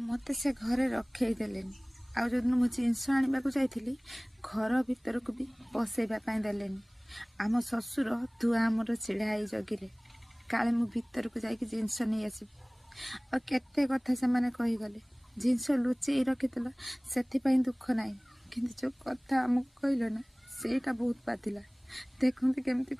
मते से घरे रखे देलेनी आउ जो मु जिनस आने जाइली घर भीतर को भी पशेवाई देलेनी आम शशुर धुआ आमर छिड़ा जगिले काले मु भीतर को जाकि जिनस नहीं आसबी आ केते कथा से माने कही गले जिनस लुचेई रखिल से दुख ना कि जो कथा आमको कहल ना सेटा बहुत बाधिला देखते केमती